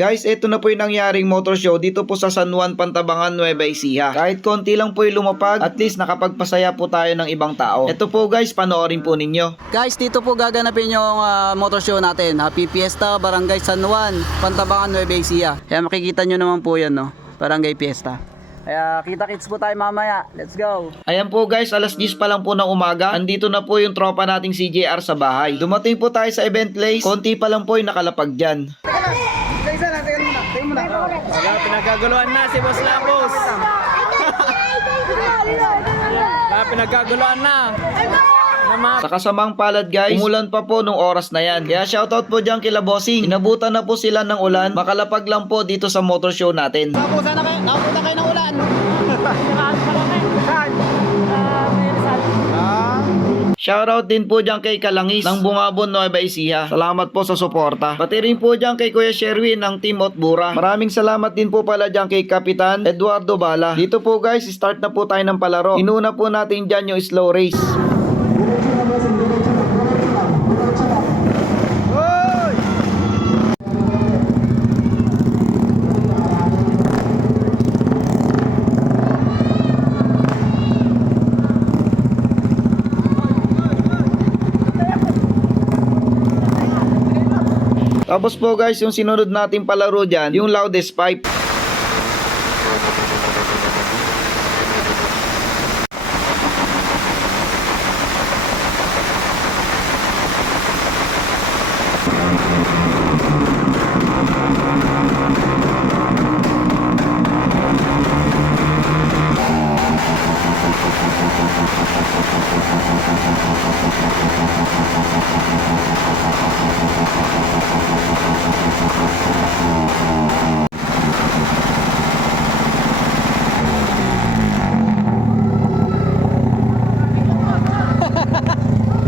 Guys, ito na po yung nangyaring motor show dito po sa San Juan, Pantabangan, Nueva Ecija. Kahit konti lang po yung lumapag, at least nakapagpasaya po tayo ng ibang tao. Ito po guys, panoorin po ninyo. Guys, dito po gaganapin yung motor show natin. Happy Fiesta, Barangay San Juan, Pantabangan, Nueva Ecija. Kaya makikita nyo naman po yan, no? Barangay Fiesta. Kaya kita-kits po tayo mamaya. Let's go! Ayan po guys, alas 10 pa lang po ng umaga. Andito na po yung tropa nating CJR sa bahay. Dumating po tayo sa event place. Konti pa lang po yung nakalapag dyan. Teka muna. Wala, pinagkaguluhan na si Boss Lapos. Pinagkaguluhan na. Sa kasamang palad guys, umulan pa po nung oras na yan. Kaya shoutout po dyan kila Bossing. Inabutan na po sila ng ulan. Makalapag lang po dito sa motor show natin. Nakapunta kayo ng ulan. Shoutout din po dyan kay Kalangis ng Bungabon, Nueva Ecija. Salamat po sa suporta. Pati rin po dyan kay Kuya Sherwin ng Team Otbura. Maraming salamat din po pala dyan kay Kapitan Eduardo Bala. Dito po guys, start na po tayo ng palaro. Inuna po natin dyan yung slow race. Tapos po guys, yung sinunod nating palaro dyan, yung loudest pipe.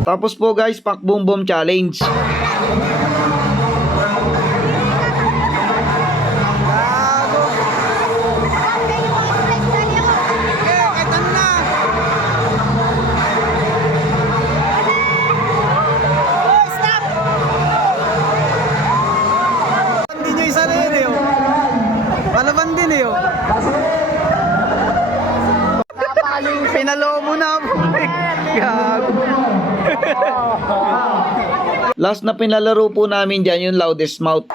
Tapos po guys, Pak Boom Boom Challenge. Pinalo mo na po. Last na pinalaro po namin dyan yung loudest mouth.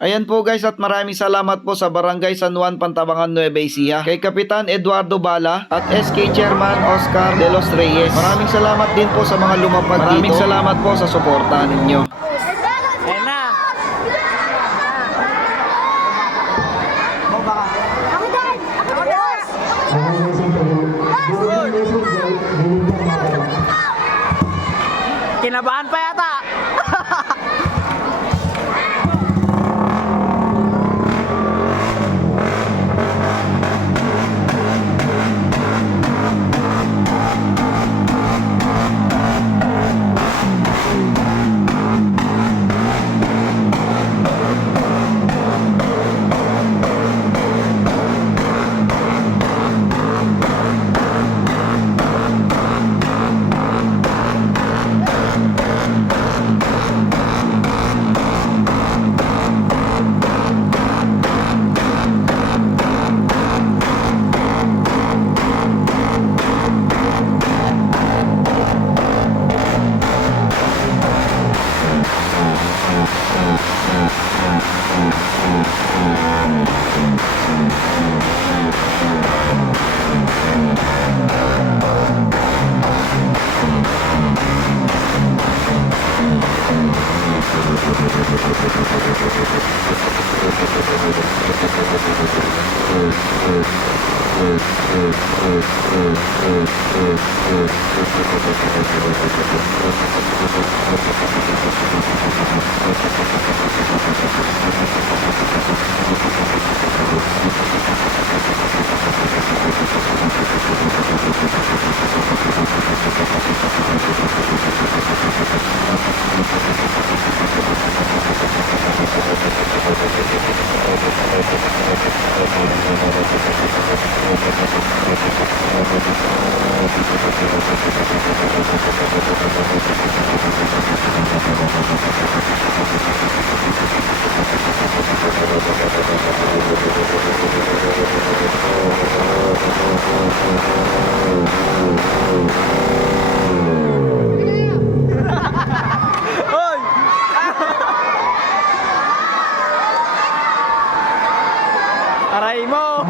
Ayan po guys, at maraming salamat po sa Barangay San Juan, Pantabangan, Nueva Ecija, kay Kapitan Eduardo Bala at SK Chairman Oscar de los Reyes. Maraming salamat din po sa mga lumapag dito. Maraming salamat po sa suporta ninyo. Ayan na. Kinabahan pa yata.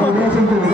po.